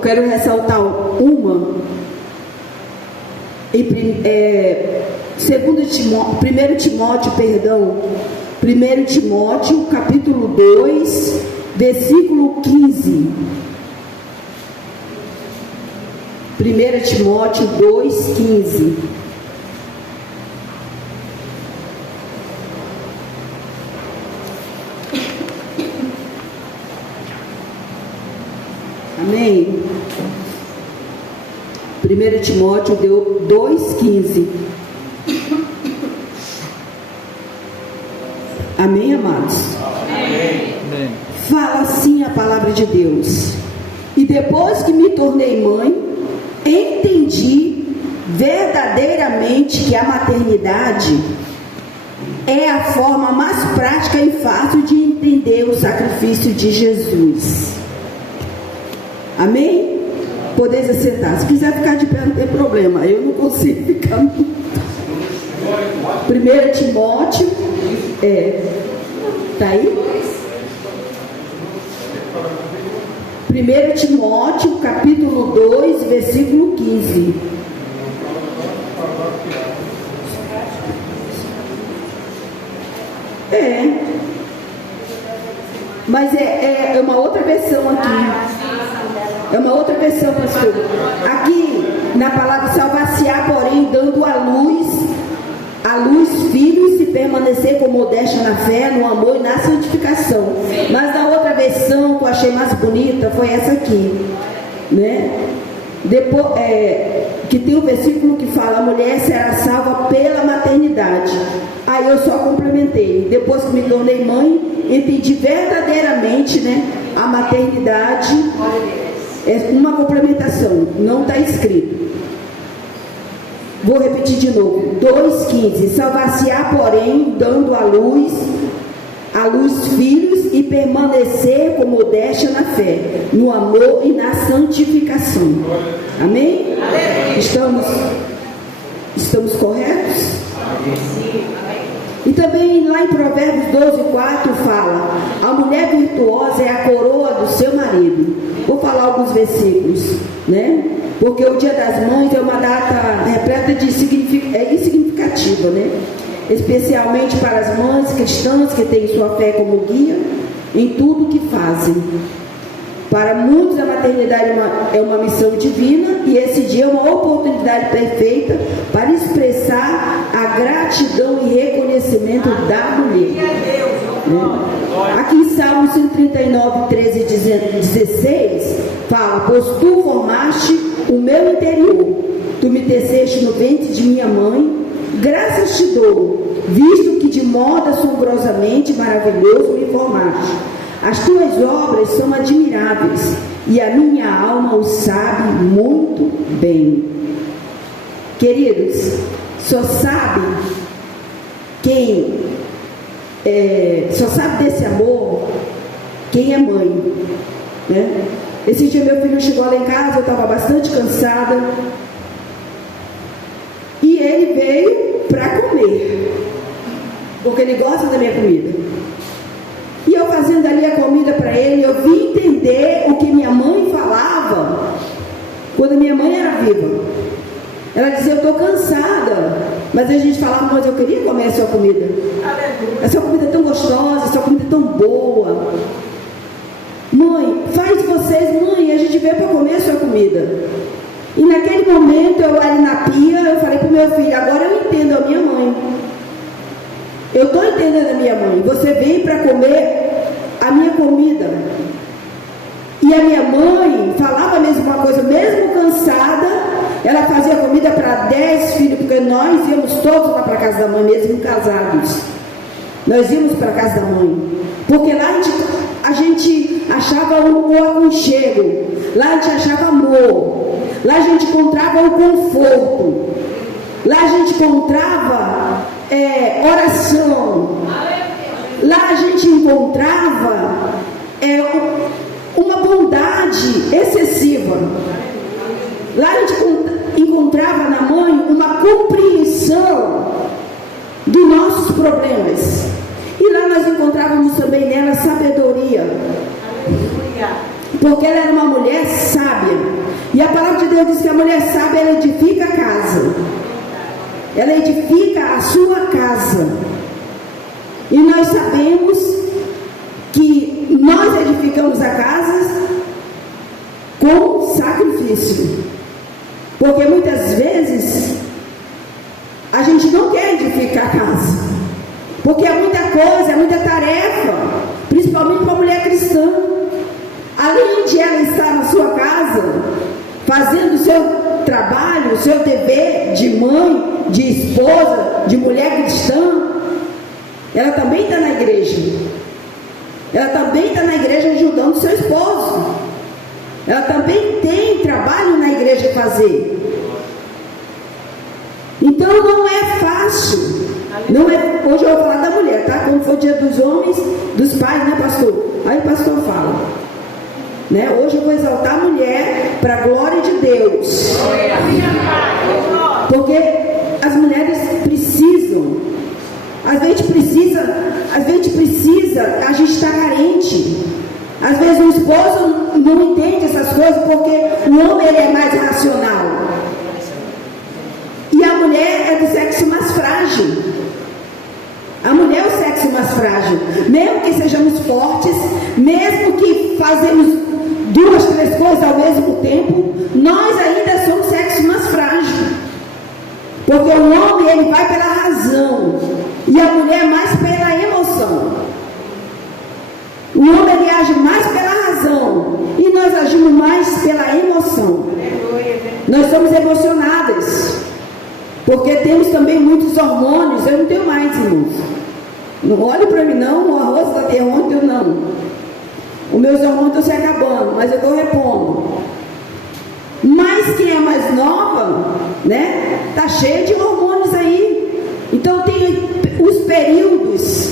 quero ressaltar uma em 1 Timóteo, capítulo 2, versículo 15. 1 Timóteo 2, 15. Amém? 1 Timóteo 2, 15. Amém, amados? Amém. Fala assim a palavra de Deus. E depois que me tornei mãe, entendi verdadeiramente que a maternidade é a forma mais prática e fácil de entender o sacrifício de Jesus. Amém? Podeis assentar. Se quiser ficar de pé, não tem problema. Eu não consigo ficar muito. 1 Timóteo. Está aí? 1 Timóteo, capítulo 2, versículo 15. Mas é uma outra versão aqui. É uma outra versão, pastor. Aqui, na palavra salvar-se-á, porém, dando à luz filhos, e permanecer com modéstia na fé, no amor e na santificação. Mas na outra versão que eu achei mais bonita foi essa aqui, né? Depois, que tem um versículo que fala: a mulher será salva pela maternidade. Aí eu só complementei: depois que me tornei mãe, entendi verdadeiramente, né, a maternidade. É uma complementação, não está escrito. Vou repetir de novo: 2,15. Salvar-se-á, porém, dando à luz filhos, e permanecer com modéstia na fé, no amor e na santificação. Amém? Estamos corretos? E também lá em Provérbios 12:4 fala: a mulher virtuosa é a coroa do seu marido. Vou falar alguns versículos, né? Porque o Dia das Mães é uma data repleta de significativa, né? Especialmente para as mães cristãs que têm sua fé como guia em tudo que fazem. Para muitos, a maternidade é uma missão divina, e esse dia é uma oportunidade perfeita para expressar a gratidão e reconhecimento da mulher. Aqui em Salmos 139, 13 e 16, fala: pois tu formaste o meu interior, tu me teceste no ventre de minha mãe, graças te dou, visto que de modo assombrosamente maravilhoso me formaste. As tuas obras são admiráveis, e a minha alma o sabe muito bem. Queridos, só sabe desse amor quem é mãe, né? Esse dia meu filho chegou lá em casa, eu estava bastante cansada, e ele veio para comer, porque ele gosta da minha comida. E eu fazendo ali a comida para ele, eu vim entender o que minha mãe falava quando minha mãe era viva. Ela dizia: eu estou cansada. Mas a gente falava: mas eu queria comer a sua comida. A sua comida é tão gostosa, a sua comida é tão boa. Mãe, faz vocês, mãe, a gente veio para comer a sua comida. E naquele momento, eu ali na pia, eu falei para o meu filho: agora eu entendo a minha mãe. Eu estou entendendo a minha mãe. Você veio para comer a minha comida. E a minha mãe falava a mesma coisa, mesmo cansada, ela fazia comida para 10 filhos, porque nós íamos todos lá para a casa da mãe, mesmo casados. Nós íamos para a casa da mãe, porque lá a gente achava o aconchego, lá a gente achava amor, lá a gente encontrava o conforto, lá a gente encontrava oração, lá a gente encontrava uma bondade excessiva, lá a gente encontrava na mãe uma compreensão dos nossos problemas, e lá nós encontrávamos também nela sabedoria, porque ela era uma mulher sábia. E a palavra de Deus diz que a mulher sábia, ela edifica a casa, ela edifica a sua casa. E nós sabemos que nós edificamos a casa com sacrifício, porque muitas vezes a gente não quer edificar a casa, porque é muita coisa, é muita tarefa, principalmente para a mulher cristã. Além de ela estar na sua casa, fazendo o seu trabalho, o seu dever de mãe, de esposa, de mulher cristã, ela também está na igreja. Ela também está na igreja ajudando o seu esposo. Ela também tem trabalho na igreja a fazer. Então não é fácil. Não é, hoje eu vou falar da mulher, tá? Como foi o dia dos homens, dos pais, né, pastor? Aí o pastor fala, né? Hoje eu vou exaltar a mulher para a glória de Deus. Porque as mulheres precisam. Às vezes precisa, a gente está carente. Às vezes o esposo não entende essas coisas porque o homem ele é mais racional. E a mulher é do sexo mais frágil. A mulher é o sexo mais frágil. Mesmo que sejamos fortes, mesmo que fazemos 2, 3 coisas ao mesmo tempo, nós ainda somos sexo mais frágil. Porque o homem ele vai pela razão e a mulher mais pela emoção. O homem ele age mais pela razão e nós agimos mais pela emoção. Nós somos emocionadas, porque temos também muitos hormônios. Eu não tenho mais, irmãos. Não olhe para mim não, o arroz está terrônio, eu não. Os meus hormônios estão se acabando, mas eu estou repondo. Mas quem é mais nova, né, está cheia de hormônios aí. Então tem os períodos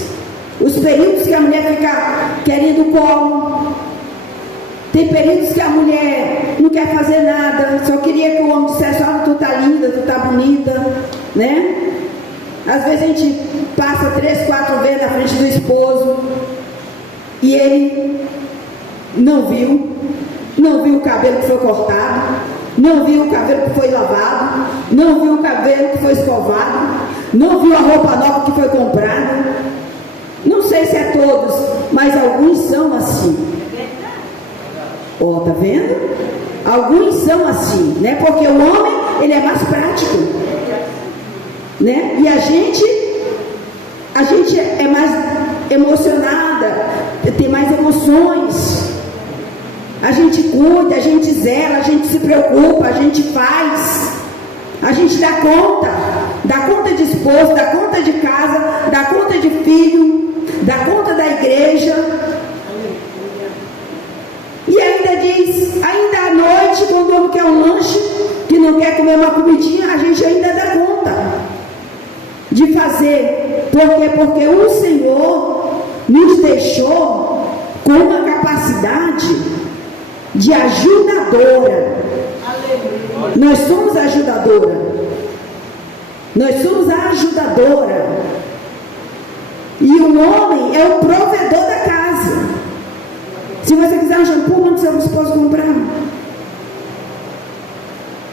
que a mulher fica querendo colo. Tem períodos que a mulher não quer fazer nada, só queria que o homem dissesse: olha, tu tá linda, tu tá bonita, né? Às vezes a gente passa 3, 4 vezes na frente do esposo e ele não viu o cabelo que foi cortado, não viu o cabelo que foi lavado, não viu o cabelo que foi escovado, não viu a roupa nova que foi comprada. Não sei se é todos, mas alguns são assim. Ó, tá vendo? Alguns são assim, né? Porque o homem, ele é mais prático, né? E a gente é mais emocionada, tem mais emoções. A gente cuida, a gente zela, a gente se preocupa, a gente faz, a gente dá conta de esposo, dá conta de casa, dá conta de filho, dá conta da igreja. E ainda diz, ainda à noite, quando o homem quer um lanche, que não quer comer uma comidinha, a gente ainda dá conta de fazer. Por quê? Porque o Senhor nos deixou com uma capacidade de ajudadora. Nós somos ajudadora. Nós somos a ajudadora. E o homem é o provedor da casa. Se você quiser um shampoo, manda seu esposo comprar.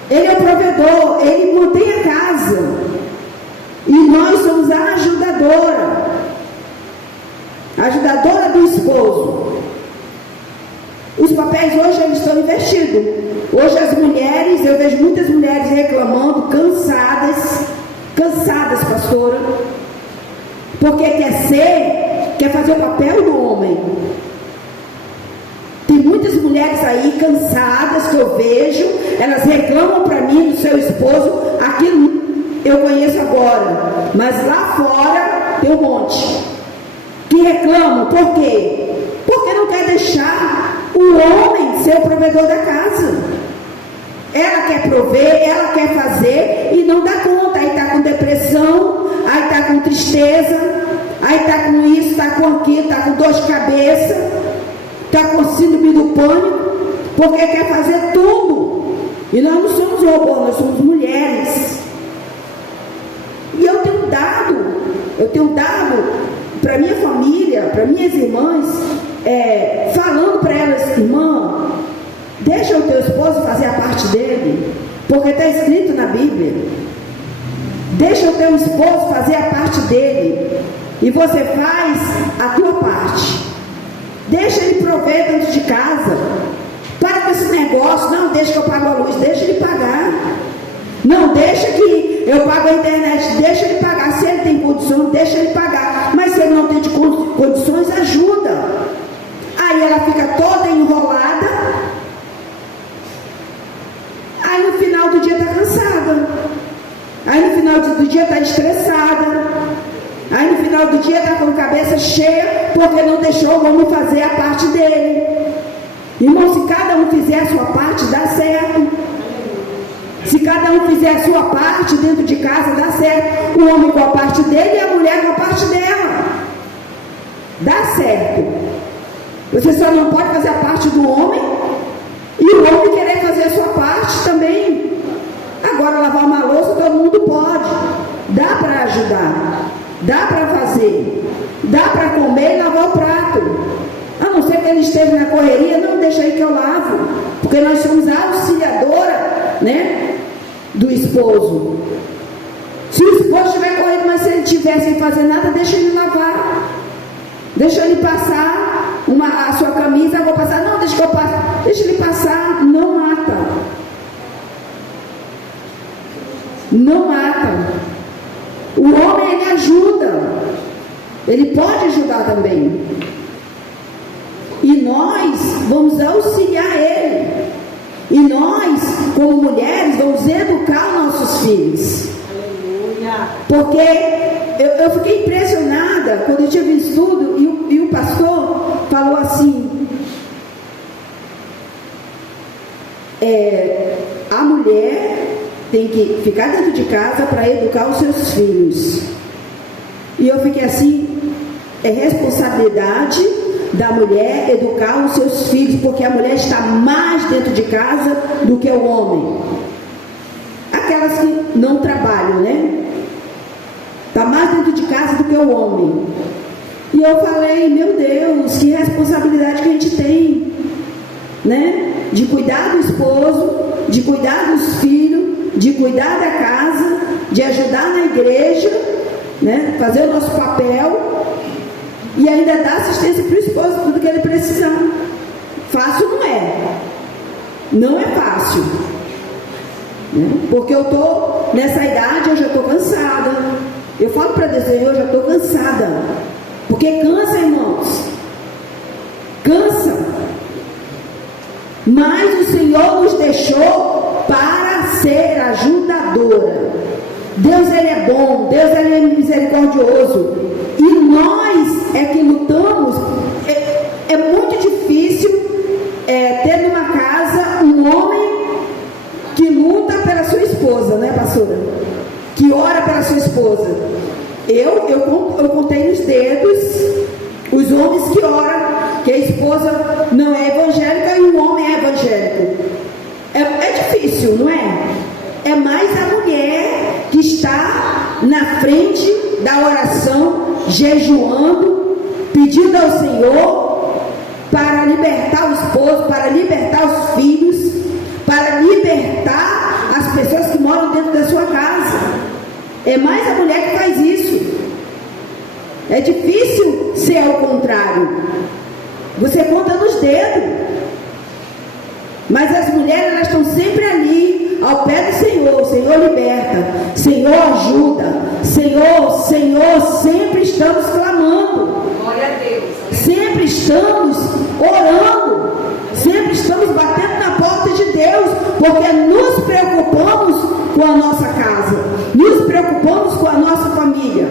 Ele é o provedor, ele mantém a casa. E nós somos a ajudadora. A ajudadora do esposo. Os papéis hoje eles estão invertidos. Hoje as mulheres, eu vejo muitas mulheres reclamando, cansadas, pastora, porque quer fazer o papel do homem. Tem muitas mulheres aí cansadas que eu vejo, elas reclamam para mim do seu esposo, aquilo eu conheço agora, mas lá fora tem um monte que reclamam. Por quê? Porque não quer deixar o homem ser o provedor da casa. Ela quer prover, ela quer fazer e não dá conta. Aí está com depressão, aí está com tristeza, aí está com isso, está com aquilo, está com dor de cabeça, está com síndrome do pânico, porque quer fazer tudo. E nós não somos robôs, nós somos mulheres. E eu tenho dado para minha família, para minhas irmãs, falando para elas: irmã, Deixa o teu esposo fazer a parte dele, porque está escrito na Bíblia. Deixa o teu esposo fazer a parte dele, e você faz a tua parte. Deixa ele prover dentro de casa. Para com esse negócio, não deixa que eu pago a luz, deixa ele pagar. Não deixa que eu pago a internet, deixa ele pagar. Se ele tem condições, deixa ele pagar. Mas se ele não tem condições, ajuda. Aí ela fica toda enrolada. Aí no final do dia está cansada. Aí no final do dia está estressada. Aí no final do dia está com a cabeça cheia, porque não deixou o homem fazer a parte dele. Irmão, se cada um fizer a sua parte, dá certo. Se cada um fizer a sua parte dentro de casa, dá certo. O homem com a parte dele e a mulher com a parte dela. Dá certo. Você só não pode fazer a parte do homem e o homem querer fazer a sua parte também. Agora, lavar uma louça todo mundo pode. Dá para ajudar. Dá para fazer. Dá para comer e lavar o prato. A não ser que ele esteja na correria, não, deixa aí que eu lavo. Porque nós somos a auxiliadora, né, do esposo. Se o esposo estiver correndo, mas se ele estiver sem fazer nada, deixa ele lavar. Deixa ele passar a sua camisa, eu vou passar. Não, deixa que eu passe. Deixa ele passar, não mata. Não mata. O homem, ele ajuda. Ele pode ajudar também. E nós vamos auxiliar ele. E nós, como mulheres, vamos educar os nossos filhos. Aleluia. Porque eu fiquei impressionada quando eu tive um estudo e o pastor falou assim: a mulher tem que ficar dentro de casa para educar os seus filhos. E eu fiquei assim: é responsabilidade da mulher educar os seus filhos, porque a mulher está mais dentro de casa do que o homem. Aquelas que não trabalham, né? Está mais dentro de casa do que o homem. E eu falei: meu Deus, que responsabilidade que a gente tem, né? De cuidar do esposo, de cuidar dos filhos, de cuidar da casa, de ajudar na igreja, né? Fazer o nosso papel. E ainda dá assistência para o esposo, tudo que ele precisar. Fácil não é. Não é fácil. Né? Porque eu estou nessa idade, eu já estou cansada. Eu falo para Deus: eu já estou cansada. Porque cansa, irmãos. Cansa. Mas o Senhor nos deixou para ser ajudadora. Deus, ele é bom. Deus, ele é misericordioso. E nós é que lutamos. É muito difícil ter numa casa um homem que luta pela sua esposa, né, pastora? Que ora pela sua esposa. Eu contei nos dedos os homens que oram, que a esposa não é evangélica e o homem é evangélico. É difícil, não é? É mais a mulher que está na frente da oração, jejuando, pedindo ao Senhor para libertar o esposo, para libertar os filhos, para libertar as pessoas que moram dentro da sua casa. É mais a mulher que faz isso. É difícil ser ao contrário. Você conta nos dedos. Mas as mulheres, elas estão sempre ali, ao pé do Senhor. O Senhor liberta, Senhor ajuda, Senhor, sempre estamos clamando. Glória a Deus. Sempre estamos orando, sempre estamos batendo na porta de Deus, porque nos preocupamos com a nossa casa, nos preocupamos com a nossa família,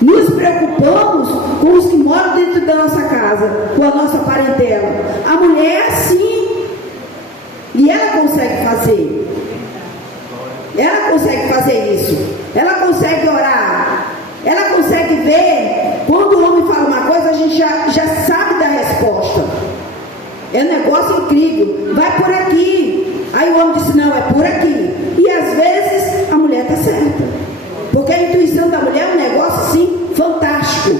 nos preocupamos com os que moram dentro da nossa casa, com a nossa parentela. A mulher é assim. E ela consegue fazer. Ela consegue fazer isso. Ela consegue orar. Ela consegue ver. Quando o homem fala uma coisa, a gente já sabe da resposta. É um negócio incrível. Vai por aqui. Aí o homem disse: não, é por aqui. E às vezes a mulher está certa. Porque a intuição da mulher é um negócio assim fantástico.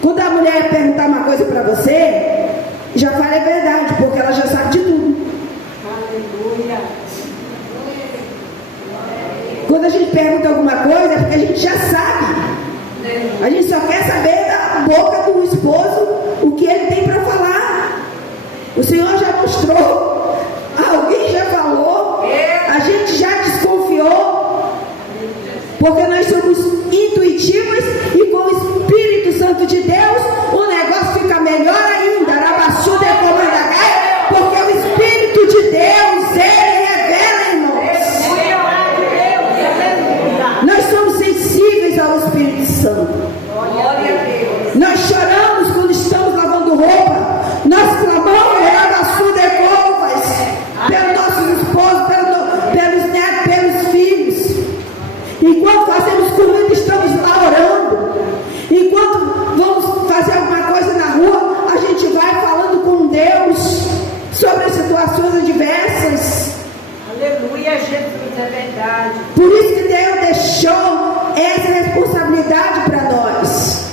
Quando a mulher perguntar uma coisa para você, já fala: é verdade, porque ela já sabe de tudo. quando a gente pergunta alguma coisa, é porque a gente já sabe. A gente só quer saber da boca do esposo o que ele tem para falar. O Senhor já mostrou, alguém já falou, a gente já desconfiou, porque nós somos intuitivos e com o Espírito Santo de Deus o negócio fica melhor ainda. Arabaçuda é comanda gaia, porque o Espírito de Deus, ele revela, irmãos. Nós somos sensíveis ao Espírito Santo. Nós choramos quando estamos lavando roupa. Nós clamamos arabaçuda é covas pelos nossos esposos, pelos netos, pelos filhos. Enquanto fazemos comida, estamos lá orando. Enquanto vamos fazer alguma coisa na rua, a gente vai falando com Deus sobre as situações adversas. Aleluia, Jesus, é verdade. Por isso que Deus deixou essa responsabilidade para nós.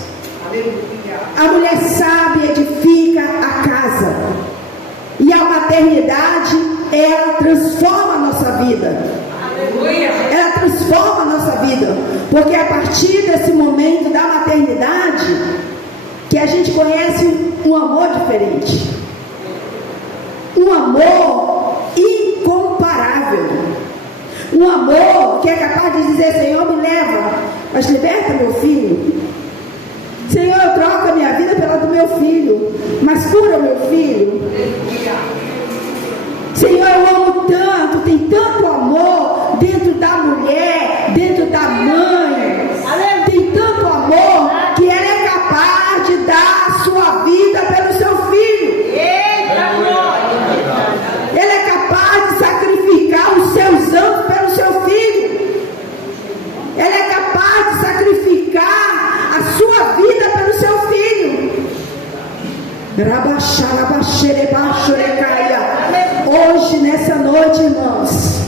Aleluia. A mulher sábia edifica a casa. E a maternidade, ela transforma a nossa vida. Aleluia. Ela transforma a nossa vida, porque a partir desse momento da maternidade que a gente conhece um amor diferente, um amor incomparável, um amor que é capaz de dizer: Senhor, me leva, mas liberta meu filho. Senhor, eu troco a minha vida pela do meu filho, mas cura o meu filho. Senhor, eu amo tanto, tem tanto amor dentro da mulher, dentro da mãe. Tem tanto amor que ela é capaz de dar a sua vida pelo seu filho. Ela é capaz de sacrificar os seus anos pelo seu filho. Ela é capaz de sacrificar a sua vida pelo seu filho. Hoje, nessa noite, irmãos,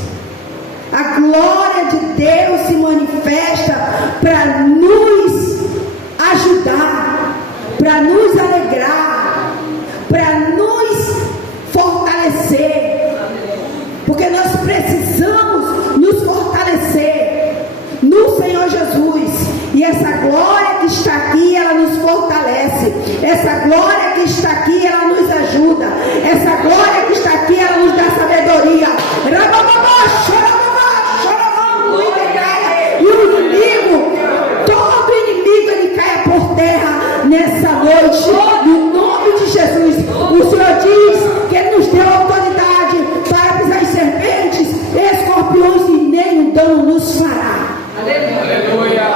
a glória de Deus se manifesta para nos ajudar, para nos alegrar, para nos fortalecer, porque nós precisamos nos fortalecer no Senhor Jesus. E essa glória que está aqui, ela nos fortalece. Essa glória que está aqui, ela nos ajuda. Essa glória que está aqui, ela nos dá sabedoria. E o inimigo, todo inimigo, ele caia por terra nessa noite, no nome de Jesus. O Senhor diz que ele nos deu autoridade para pisar em serpentes, escorpiões, e nenhum dano nos fará. Aleluia.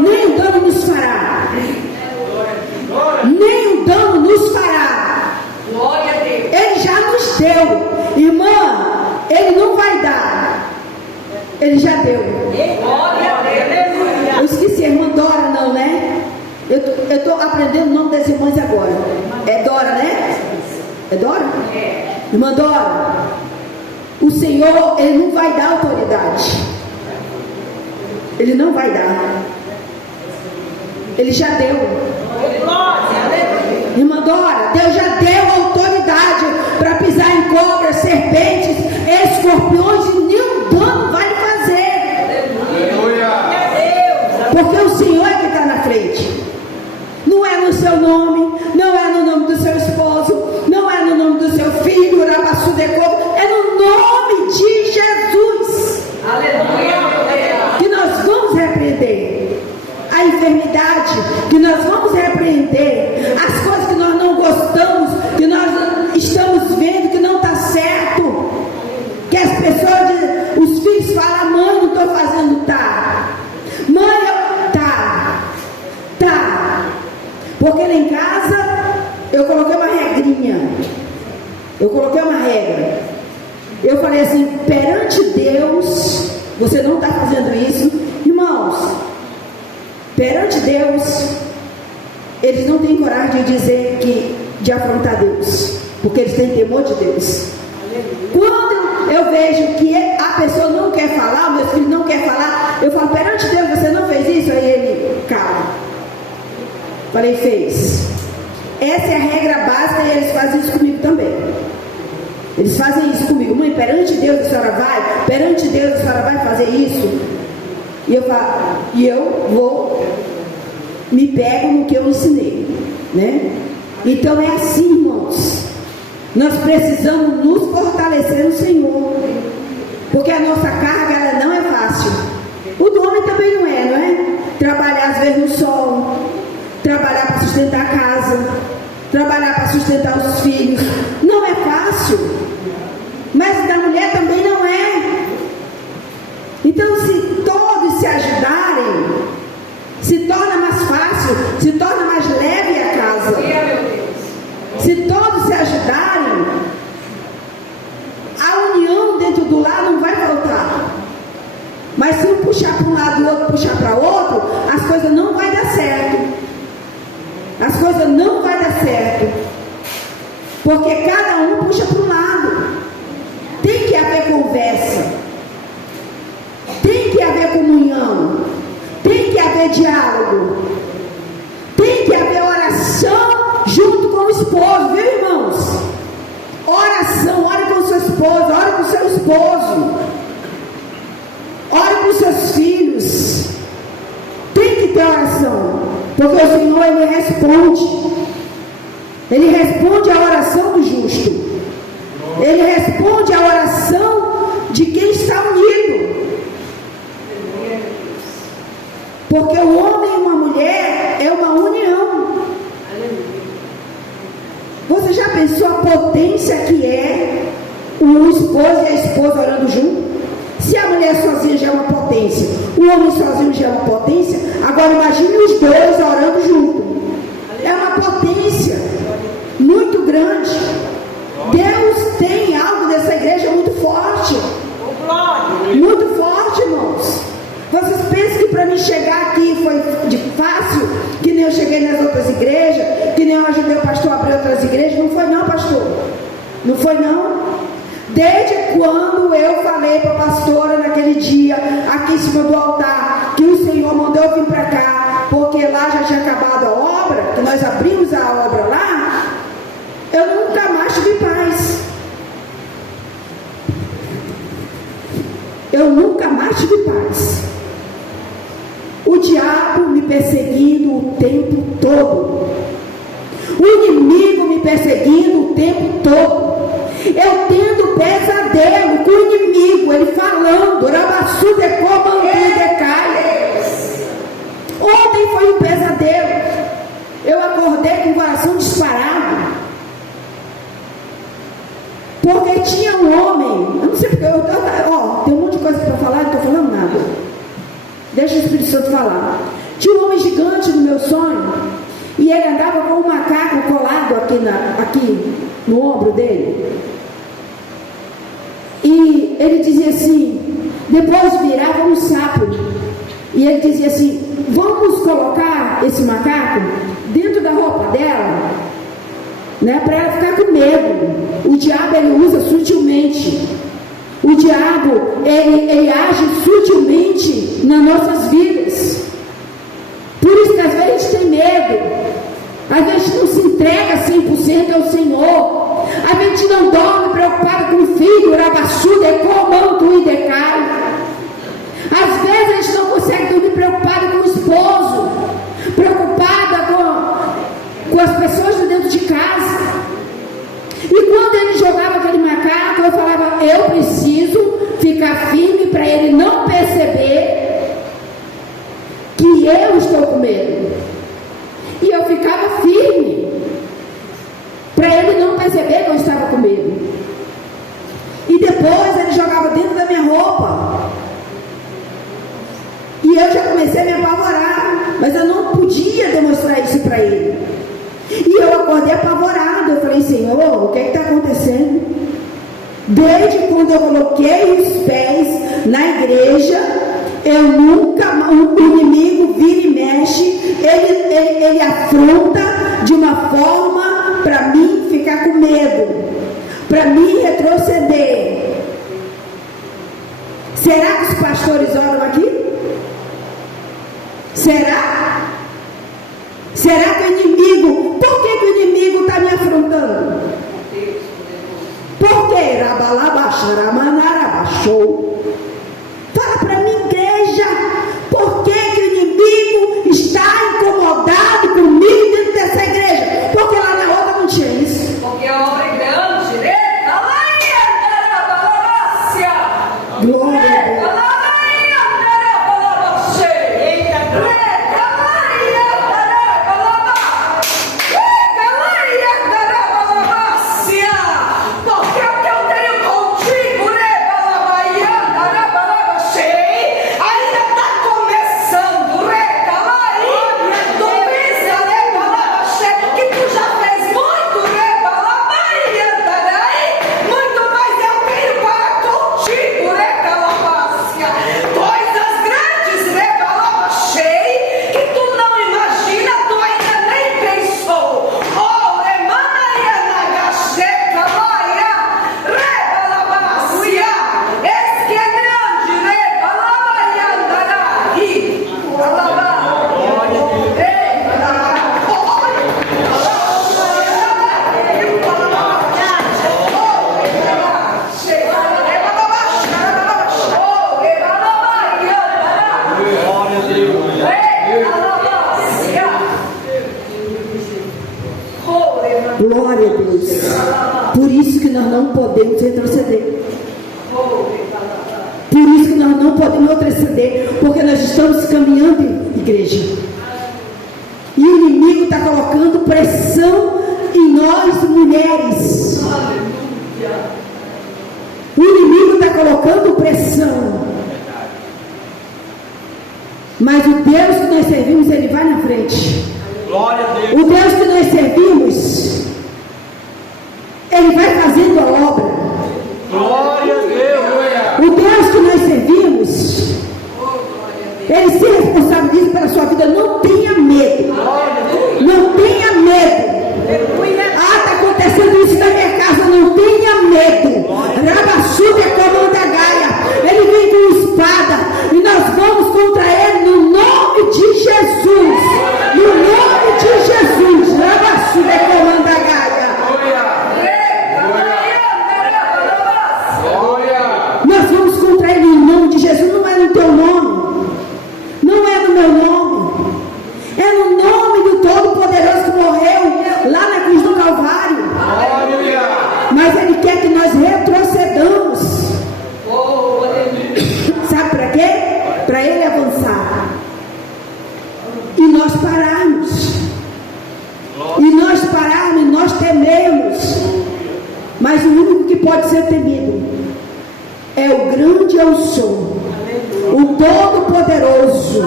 Nem o dano nos fará. Nem o dano nos fará. Glória a Deus. Ele já nos deu. Irmã, ele não vai dar. Ele já deu. Glória a Deus. Eu esqueci, a irmã Dora não, né? Eu estou aprendendo o nome das irmãs agora. É Dora, né? É Dora? É. Irmã Dora, o Senhor, ele não vai dar autoridade. Ele não vai dar. Ele já deu. Irmã Dora, Deus já deu autoridade para pisar em cobras, serpentes, escorpiões, e nenhum dano vai lhe fazer. Porque o Senhor é que está na frente. Não é no seu nome, não é no nome do seu esposo, não é no nome do seu filho, é no nome de Jesus. Aleluia. Que nós vamos repreender a enfermidade, que nós vamos repreender as coisas que nós não gostamos, que nós estamos vendo que não está certo, que as pessoas, os filhos falam: mãe, não estou fazendo, tá, mãe, tá, porque lá em casa eu coloquei uma regrinha, eu coloquei uma regra, eu falei assim: perante Deus, você não está fazendo isso. Irmãos, perante Deus, eles não têm coragem de dizer de afrontar Deus, porque eles têm temor de Deus. Quando eu vejo que a pessoa não quer falar, o meu filho não quer falar, eu falo: perante Deus, você não fez isso? Aí ele: calma. Falei: fez. Essa é a regra básica, e eles fazem isso comigo também. Eles fazem isso comigo: mãe, perante Deus a senhora vai? Perante Deus a senhora vai fazer isso? E eu falo, e eu vou, me pego no que eu ensinei, né? Então é assim, irmãos. Nós precisamos nos fortalecer no Senhor, porque a nossa carga, ela não é fácil. O do homem também não é? Trabalhar às vezes no sol, trabalhar para sustentar a casa, trabalhar para sustentar os filhos, não é fácil. Mas da mulher também não é. Então, se todos se ajudarem, se torna mais fácil, se torna mais leve a casa. Se todos se ajudarem, a união dentro do lar não vai faltar. Mas se um puxar para um lado e o outro puxar para outro, as coisas não vão dar certo. As coisas não vão dar certo. Porque cada um puxa para um lado. Tem que haver conversa. Tem que haver comunhão. Tem que haver diálogo. Tem que haver oração junto com o esposo, viu, irmãos? Oração, ore com sua esposa, ore com seu esposo, ore com seus filhos. Tem que ter oração, porque o Senhor, Ele responde. Ele responde a oração do justo. Ele responde a oração de quem está unido. Porque o homem e uma mulher é uma união. Você já pensou a potência que é o esposo e a esposa orando junto? Se a mulher sozinha já é uma potência, o homem sozinho já é uma potência, agora imagine os dois orando junto. É uma potência muito grande. Deus tem algo dessa igreja muito forte. Muito forte, irmãos. Vocês pensam que para mim chegar aqui foi de fácil, que nem eu cheguei nas outras igrejas, que nem eu ajudei o pastor a abrir outras igrejas? Não foi não, pastor. Não foi não. Desde quando eu falei para a pastora naquele dia, aqui em cima do altar, que o Senhor mandou eu vir para cá, porque lá já tinha acabado a obra, que nós abrimos a obra lá, eu nunca mais tive paz. Eu nunca mais tive paz. O diabo me perseguindo o tempo todo. O inimigo me perseguindo o tempo todo. Eu tendo pesadelo com o inimigo, ele falando, Rabaçu de Comandu de Cai. Ontem foi um pesadelo. Eu acordei com o coração disparado. Porque tinha um homem, eu não sei porque, tem um monte de coisa para falar, não estou falando nada. Deixa o Espírito Santo falar. Tinha um homem gigante no meu sonho, e ele andava com um macaco colado aqui no ombro dele. E ele dizia assim, depois virava um sapo, e ele dizia assim, vamos colocar esse macaco dentro da roupa dela, né, para ela ficar com medo. O diabo, ele usa sutilmente. O diabo, ele age sutilmente nas nossas vidas. Por isso que às vezes a gente tem medo. Às vezes a gente não se entrega 100% ao Senhor. Às vezes a gente não dorme preocupado com o filho, Rabaçu, Decomando e Decai. Às vezes a gente não consegue dormir preocupado com o esposo, preocupada com as pessoas de dentro de casa. E quando ele jogava aquele macaco, eu falava, eu preciso ficar firme para ele não perceber que eu estou com medo. E eu ficava firme para ele não perceber que eu estava com medo. E depois ele jogava dentro da minha roupa. E eu já comecei a me apavorar, mas eu não podia demonstrar isso para ele. E eu acordei apavorado. Eu falei, Senhor, o que está acontecendo? Desde quando eu coloquei os pés na igreja, eu nunca, o inimigo vira e mexe, ele afronta de uma forma para mim ficar com medo, para mim retroceder. Será que os pastores oram aqui? Será? Será que o inimigo, por que o inimigo está me afrontando? Por que? Rabalaba, Fala para mim, igreja, por que que o inimigo está incomodado comigo dentro dessa igreja? Porque lá na outra não tinha isso. Porque a obra é grande, né? Glória a Deus. Glória a Deus. Por isso que nós não podemos retroceder. Por isso que nós não podemos retroceder, porque nós estamos caminhando, igreja. E o inimigo está colocando pressão em nós, mulheres. O inimigo está colocando pressão. Mas o Deus que nós servimos, ele vai na frente. Glória a Deus. O Deus que nós servimos, ele vai fazendo a obra. Glória a Deus. O Deus que nós servimos, ele se responsabiliza pela sua vida. Não tenha medo. Não tenha medo. Ah, está acontecendo isso na minha casa. Não tenha medo. Rabassuda é comanda Gaia. Ele vem com espada e nós vamos contra ele no nome de Jesus. No nome de Jesus. Rabassuda é comanda Gaia. Nós vamos contra ele no nome de Jesus. Não é no teu nome, não é no meu nome, é no nome do Todo-Poderoso que morreu lá na cruz do Calvário. Mas ele quer que nós retrocedamos. Sabe para quê? Para ele avançar e nós pararmos. E nós pararmos, nós tememos. Mas o único que pode ser temido é o grande eu sou, o Todo-Poderoso.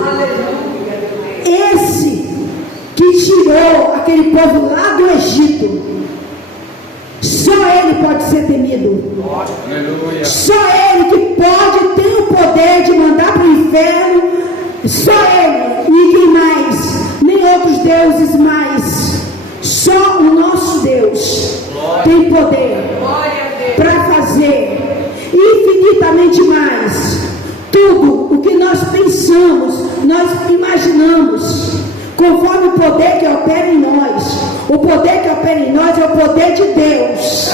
Esse que tirou aquele povo lá do Egito. Só ele pode ser temido. Só ele que pode ter o poder de mandar para o inferno. Só ele, ninguém mais, nem outros deuses mais. Só o nosso Deus tem poder para fazer infinitamente mais. Tudo o que nós pensamos, nós imaginamos, conforme o poder que opera em nós. O poder que opera em nós é o poder de Deus.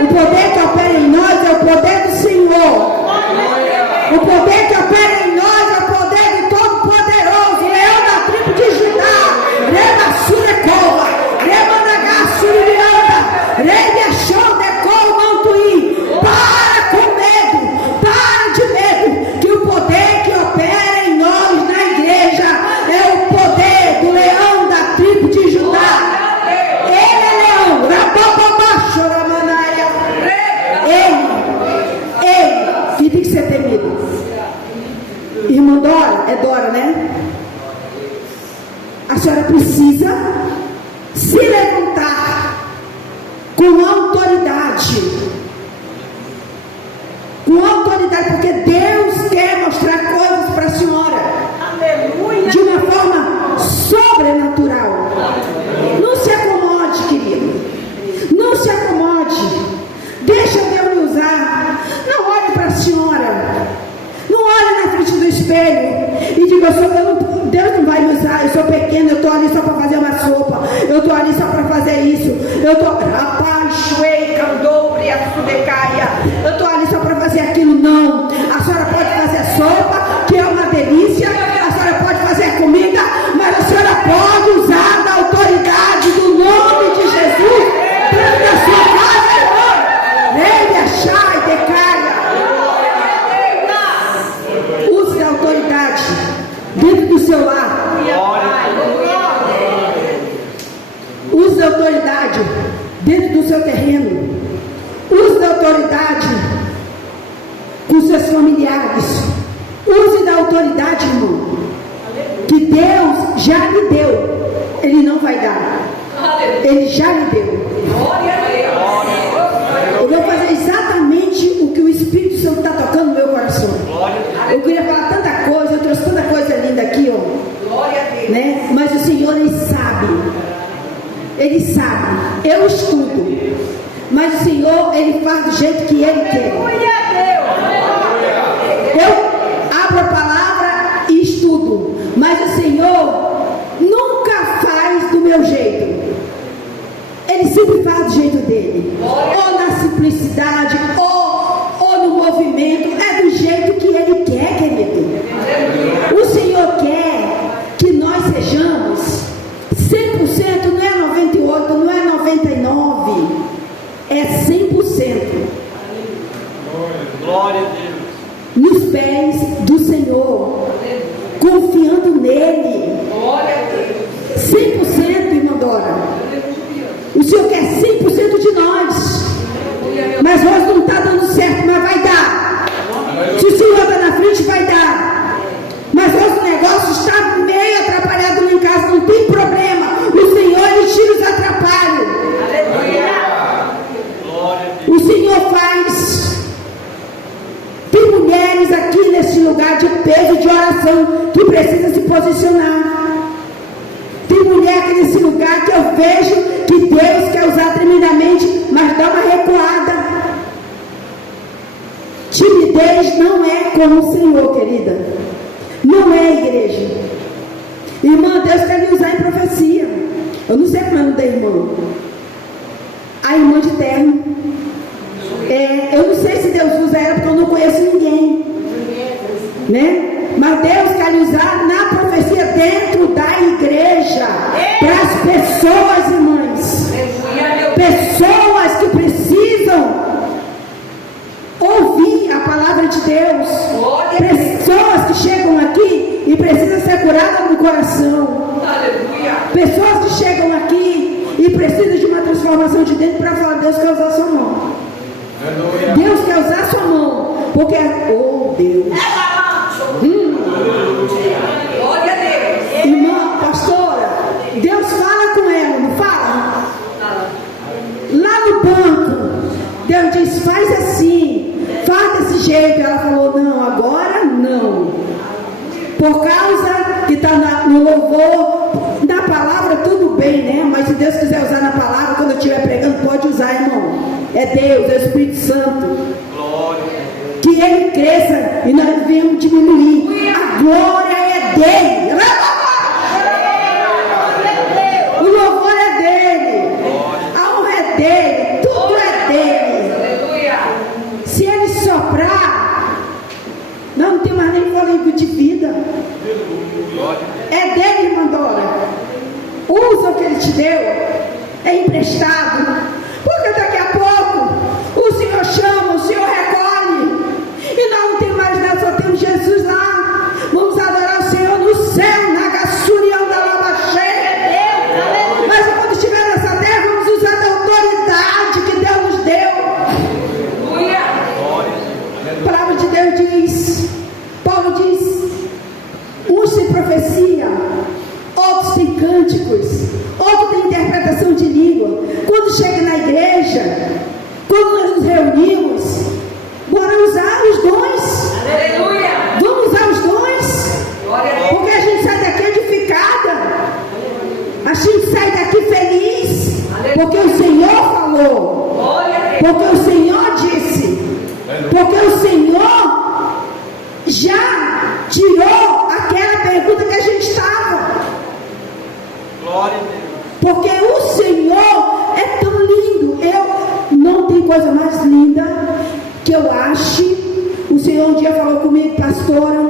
O poder que opera em nós é o poder do Senhor. O poder que opera em nós é o poder do Todo-Poderoso, Leão da tribo de Judá. Reba Surecova, Reba Nagassurianda, Reba Show Decol Mantuí. Para com medo, para de medo, que o poder que opera em nós na igreja é o poder do Leão da tribo de Judá. Ele é leão, ele tem que ser temido. Irmã Dora, é Dora, né? A senhora precisa se levantar com autoridade. Com autoridade, porque Deus quer mostrar coisas para a senhora. Aleluia. De uma forma sobrenatural. Não se acomode, querido. Não se acomode. Deixa Deus me usar. Não olhe para a senhora. Não olhe na frente do espelho e diga: Deus não vai me usar, eu sou pequena, eu estou ali só para fazer uma sopa, eu estou ali só para fazer isso, eu estou já lhe deu, Ele não vai dar. Ele já lhe deu. Eu vou fazer exatamente o que o Espírito Santo está tocando no meu coração. Eu queria falar tanta coisa, eu trouxe tanta coisa linda aqui, ó, né? Mas o Senhor, Ele sabe. Ele sabe. Eu estudo, mas o Senhor, Ele faz do jeito que Ele quer. Eu abro a palavra e estudo, mas o Senhor nunca faz do meu jeito. Ele sempre faz do jeito dele, ou na simplicidade, ou no movimento. É do jeito que Ele quer, querido. O Senhor quer que nós sejamos 100%, não é 98%, não é 99%, é 100%. Glória a Deus. Nos pés do Senhor, confiando nele. 100%, irmã Dora. O Senhor quer 100% de nós. Mas hoje não está dando certo, mas vai dar. Se o Senhor está na frente, vai dar. Mas hoje o negócio está meio atrapalhado lá em casa, não tem problema. O Senhor, Ele tira os atrapalhos. O Senhor faz. Tem mulheres aqui nesse lugar de peso de oração que precisa se posicionar. Tem mulher aqui nesse lugar que eu vejo que Deus quer usar tremendamente, mas dá uma recuada. Timidez não é como o Senhor, querida. Não é, igreja. Irmã, Deus quer me usar em profecia. Eu não sei como é o nome da irmã. A irmã de terno. Eu não sei se Deus usa ela porque eu não conheço ninguém, né? Mas Deus quer usar na profecia dentro da igreja, para as pessoas, irmãs, pessoas que precisam ouvir a palavra de Deus, pessoas que chegam aqui e precisam ser curadas no coração, pessoas que chegam aqui e precisam de uma transformação de dentro para falar: Deus quer usar sua mão. Deus quer usar sua mão, porque oh Deus, irmã, pastora, Deus fala com ela, não fala? Lá no banco, Deus diz: faz assim, faz desse jeito. Ela falou: não, agora não, por causa que está no louvor, na palavra tudo bem, né? Mas se Deus quiser usar na palavra, quando eu estiver pregando, pode usar, irmão. É Deus, é o Espírito Santo. Glória. Que Ele cresça e nós devemos diminuir. A glória é dele. O louvor é dele. A honra é dele. Tudo é dele. Se Ele soprar, não tem mais nem fôlego de vida. É dele, irmã Dora. Usa o que Ele te deu. É emprestado. Porque daqui a pouco o Senhor chama, o Senhor recolhe, e nós não temos mais nada, só temos Jesus lá. Vamos adorar o Senhor no céu, na gassurião da Labaxé. Mas quando estiver nessa terra, vamos usar da autoridade que Deus nos deu. A palavra de Deus diz, Paulo diz: uns têm profecia, outros têm cânticos, outros têm interpretação de língua. Quando chega na igreja, quando nós nos reunimos, bora usar os dons. Aleluia. Vamos usar os dons, porque a gente sai daqui edificada, a gente sai daqui feliz. Aleluia. Porque o Senhor falou, porque o Senhor disse, porque o Senhor já tirou aquela pergunta que a gente estava. Glória a Deus. Porque o Senhor é tão lindo. Não tem coisa mais linda que eu ache. O Senhor um dia falou comigo: pastora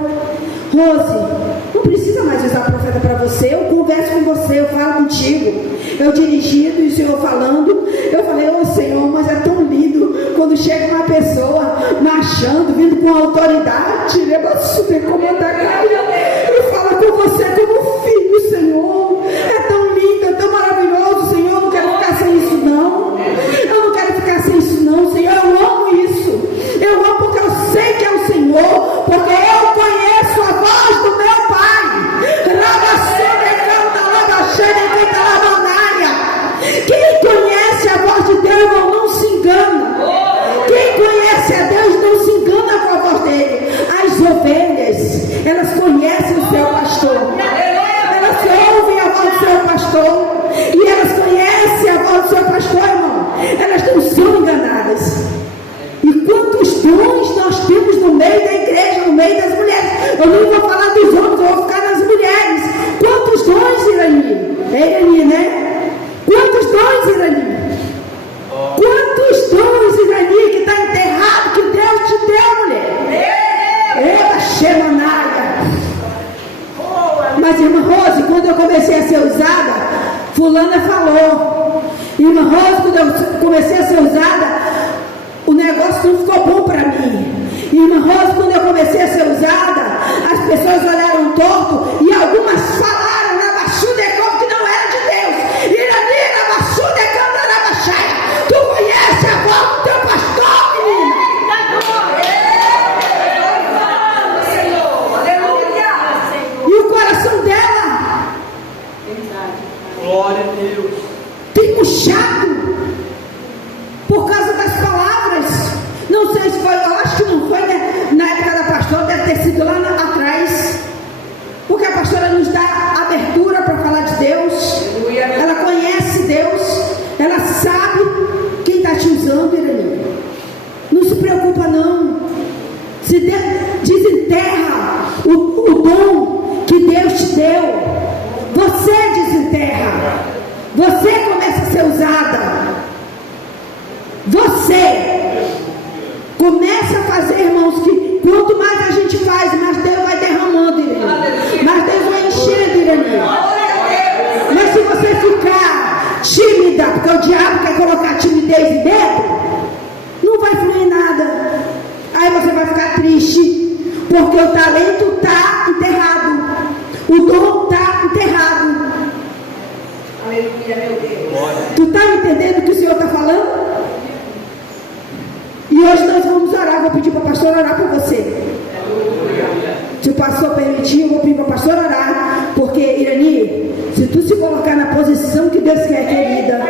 Rose, não precisa mais usar profeta para você. Eu converso com você, eu falo contigo. Eu dirigindo e o Senhor falando. Eu falei: ô Senhor, mas é tão lindo quando chega uma pessoa marchando, vindo com autoridade, e fala com você como filho, Senhor. É tão lindo, é tão maravilhoso, Senhor. Eu não quero ficar sem isso, não. Eu não quero ficar sem isso, não, Senhor. Eu amo isso. Eu amo porque eu sei que é o Senhor, porque eu conheço a voz do meu Pai. Rabassoneca. pastor, irmão, elas não são enganadas. E quantos dons nós temos no meio da igreja, no meio das mulheres. Eu não vou falar dos homens, eu vou ficar nas mulheres. Quantos dons, Irani? É Irani, né? Quantos dons, Irani? Quantos dons, Irani, que está enterrado, que Deus te deu, mulher? Ela chama Naya. Mas, irmã Rose, quando eu comecei a ser usada, fulana falou. Irmã Rose, quando eu comecei a ser usada, o negócio não ficou bom para mim. Irmã Rose, quando eu comecei a ser usada, as pessoas olharam torto e algumas falaram na Baixudecão que não era de Deus. Irani, na Baixudecão, na Baixaia. Tu conhece a voz do teu pastor, menina? E o coração dela? Glória a Deus. Tem puxado por causa das palavras. Não sei se foi, eu acho que não foi, né? Na época da pastora, deve ter sido lá atrás. Porque a pastora nos dá abertura para falar de Deus. Ela conhece Deus. Ela sabe quem está te usando, Irani. Não se preocupa, não. Desenterra o dom que Deus te deu. Você desenterra. Você começa a ser usada. Você começa a fazer, irmãos, que quanto mais a gente faz, mais Deus vai derramando, Irani. Mais Deus vai enchendo, Irani. Mas se você ficar tímida, porque o diabo quer colocar timidez dentro, não vai fluir nada. Aí você vai ficar triste, porque o talento está enterrado. O dom está enterrado. Aleluia, meu Deus. Tu está entendendo o que o Senhor está falando? E hoje nós vamos orar. Vou pedir para a pastora orar por você. Se o pastor permitir, eu vou pedir para a pastora orar. Porque, Irani, se tu se colocar na posição que Deus quer, querida,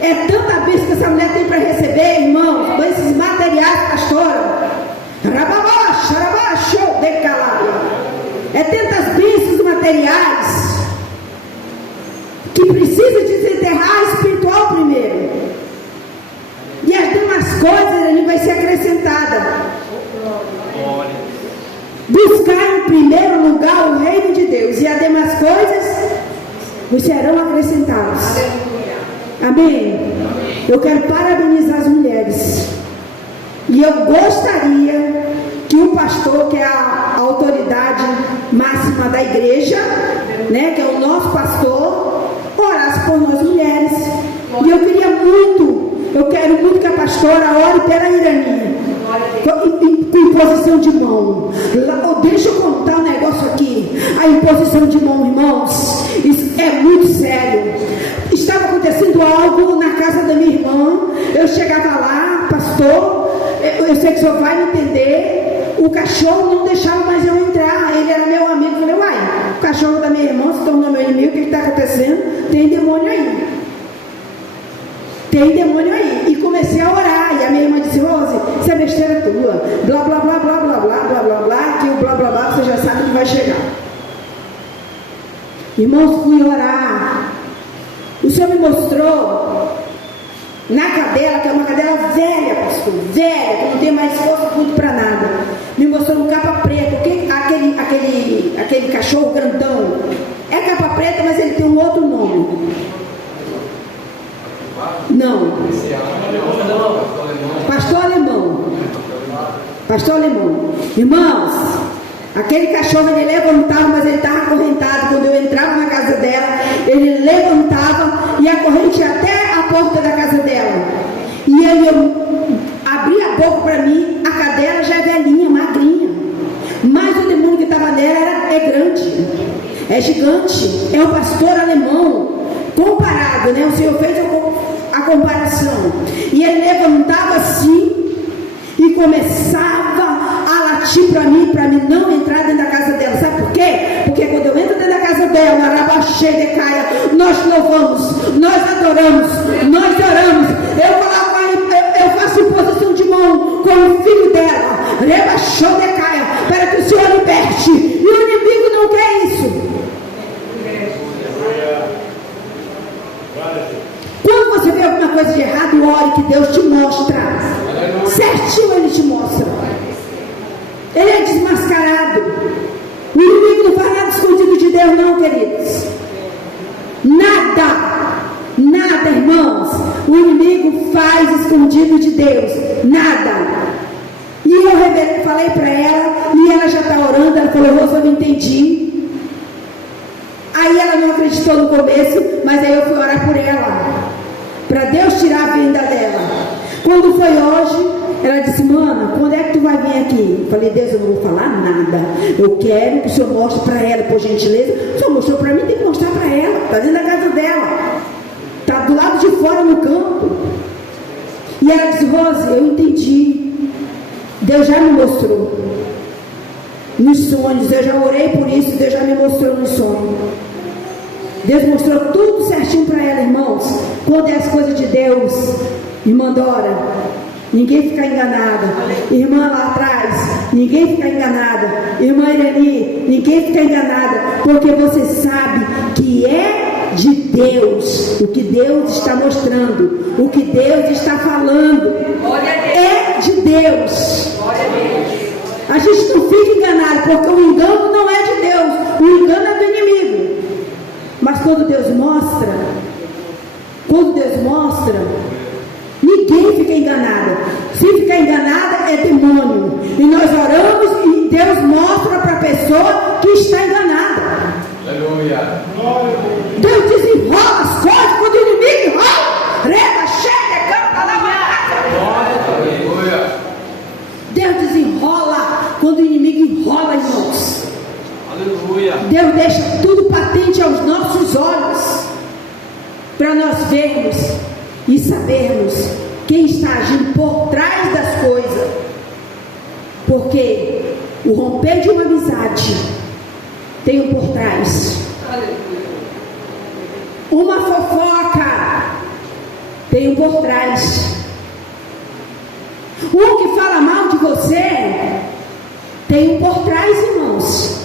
é tanta bênção que essa mulher tem para receber, irmãos, com esses materiais, pastora. É tantas bênçãos materiais que precisa desenterrar espiritual primeiro. E as demais coisas ali vai ser acrescentada. Buscar em primeiro lugar o reino de Deus, e as demais coisas vos serão acrescentadas. Amém? Eu quero parabenizar as mulheres. E eu gostaria que o pastor, que é a autoridade máxima da igreja, né, que é o nosso pastor, orasse por nós mulheres. E eu quero muito que a pastora ore pela Irani, com imposição de mão. Deixa eu contar um negócio aqui. A imposição de mão, irmãos, isso é muito sério. Estava acontecendo algo na casa da minha irmã. Eu chegava lá, pastor, eu sei que o senhor vai me entender. O cachorro não deixava mais eu entrar. Ele era meu amigo. Eu falei, uai, o cachorro da minha irmã se tornou meu inimigo. O que está acontecendo? Tem demônio aí. Tem demônio aí. E comecei a orar. E a minha irmã disse, Rose, isso é besteira tua. Blá, blá, blá, blá, blá, blá, blá, blá, blá. Que o blá, blá, blá, você já sabe que vai chegar. Irmãos, fui orar. O Senhor me mostrou na cadela, que é uma cadela velha, pastor, velha, que não tem mais força muito para nada. Me mostrou um capa preta, aquele cachorro grandão. É capa preta, mas ele tem um outro nome. Não. Pastor alemão. Pastor alemão. Irmãos, aquele cachorro ele levantava, mas ele estava acorrentado. Quando eu entrava na casa dela, ele levantava e a corrente ia até a porta da casa dela. E ele abria a boca para mim, a cadela já é velhinha, magrinha. Mas o demônio que estava nela é grande, é gigante, é o pastor alemão. Comparado, né? O Senhor fez a comparação. E ele levantava assim e começava a latir para mim não entrar dentro da casa dela. Sabe por quê? Porque quando eu entro dentro da casa dela, Arabaxê de Caia, nós louvamos, nós adoramos, nós oramos. Eu faço imposição de mão com o filho dela, Rebaixô de Caia, para que o Senhor liberte. E o inimigo não quer isso. cuidado, ore que Deus te mostra. Certinho Ele te mostra. Ele é desmascarado. O inimigo não faz nada escondido de Deus, não, queridos. Nada, irmãos. O inimigo faz escondido de Deus. Nada. E eu falei para ela, e ela já está orando. Ela falou: Rosa, eu não entendi. Aí ela não acreditou no começo, mas aí eu fui orar por ela, para Deus tirar a venda dela. Quando foi hoje, ela disse: Mana, quando é que tu vai vir aqui? Eu falei: Deus, eu não vou falar nada. Eu quero que o Senhor mostre para ela, por gentileza. O Senhor mostrou para mim, tem que mostrar para ela. Está dentro da casa dela. Está do lado de fora no campo. E ela disse: Rose, eu entendi. Deus já me mostrou. Nos sonhos, eu já orei por isso, Deus já me mostrou nos sonhos. Deus mostrou tudo certinho para ela, irmãos. Quando é as coisas de Deus, irmã Dora, ninguém fica enganada. Irmã lá atrás, ninguém fica enganada. Irmã Irani, ninguém fica enganada, porque você sabe que é de Deus. O que Deus está mostrando, o que Deus está falando, é de Deus. A gente não fica enganado, porque o engano não é de Deus, o engano é do inimigo. Mas quando Deus mostra, ninguém fica enganado. Se ficar enganada é demônio. E nós oramos e Deus mostra para a pessoa que está enganada. Aleluia. Deus desenrola as coisas quando o inimigo enrola. Reba, chega, canta, lava. Aleluia. Deus desenrola quando o inimigo enrola, irmãos. Aleluia. Deus deixa tudo patente aos nossos olhos, para nós vermos e sabermos quem está agindo por trás das coisas. Porque o romper de uma amizade tem um por trás. Uma fofoca tem um por trás. Um que fala mal de você tem um por trás, irmãos.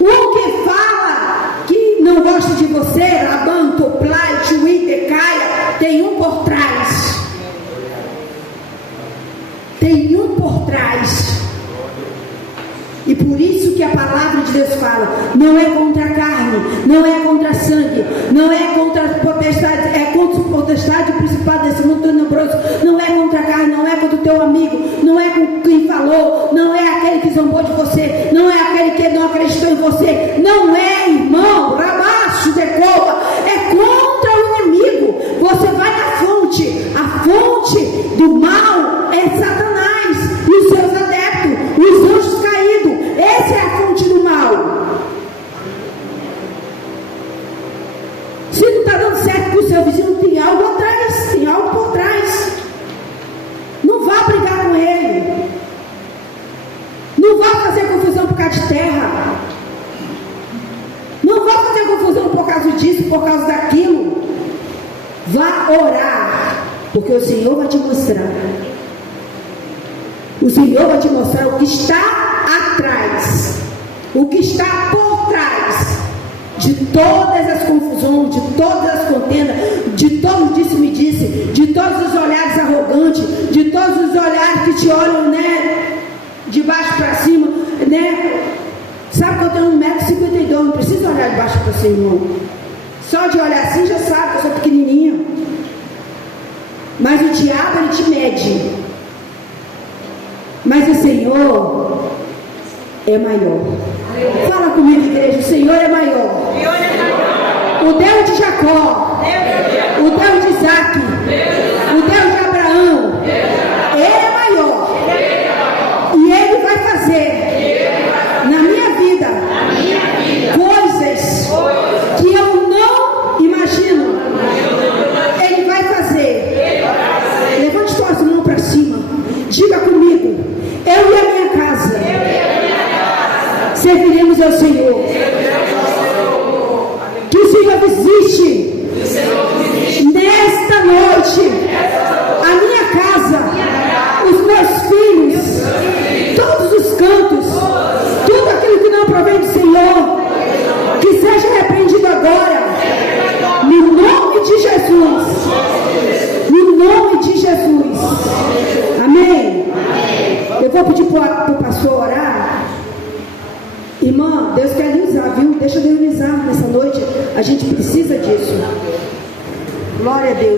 Um que fala que não gosta de você, Laban, Toplai, Chuí, Decaia, tem um por trás. Tem um por trás. E por isso que a palavra de Deus fala: não é contra a carne, não é contra sangue, não é contra a potestade, é contra o potestade principal desse mundo tenebroso. Não é contra a carne, não é contra o teu amigo, não é com quem falou, não é aquele que zombou de você, não é aquele que não acreditou em você. Não é, irmão, rabaixo, decoa, é contra o inimigo. Você vai na fonte, a fonte do mal é Satanás e os seus adeptos, os anjos caídos. Essa é a fonte do mal. Se não está dando certo com o seu vizinho, tem algo atrás, tem algo por trás. Não vá brigar com ele. Não vá fazer confusão por causa de terra. Não vá fazer confusão por causa disso, por causa daquilo. Vá orar, porque o Senhor vai te mostrar. O Senhor vai te mostrar o que está atrás, o que está por trás de todas as confusões, de todas as contendas, de todos disse-me-disse, de todos os olhares arrogantes, de todos os olhares que te olham, né, de baixo para cima, né? Sabe que eu tenho 1,52 m, não preciso olhar de baixo para cima, irmão. Só de olhar assim já sabe que eu sou pequenininha. Mas o diabo, ele te mede. Mas o Senhor é maior. Fala comigo, igreja: o Senhor é maior. O Deus de Jacó, o Deus de Isaac, o Deus de Abraão, Ele é maior. E Ele vai fazer na minha vida coisas que eu não imagino. Ele vai fazer. Levante suas mãos para cima. Diga comigo: eu e a minha casa serviremos ao Senhor. Que o Senhor visite nesta noite Amém? Eu vou pedir para o pastor orar. Irmã, Deus quer lhe usar, viu? Deixa Deus lhe usar nessa noite. A gente precisa disso. Glória a Deus.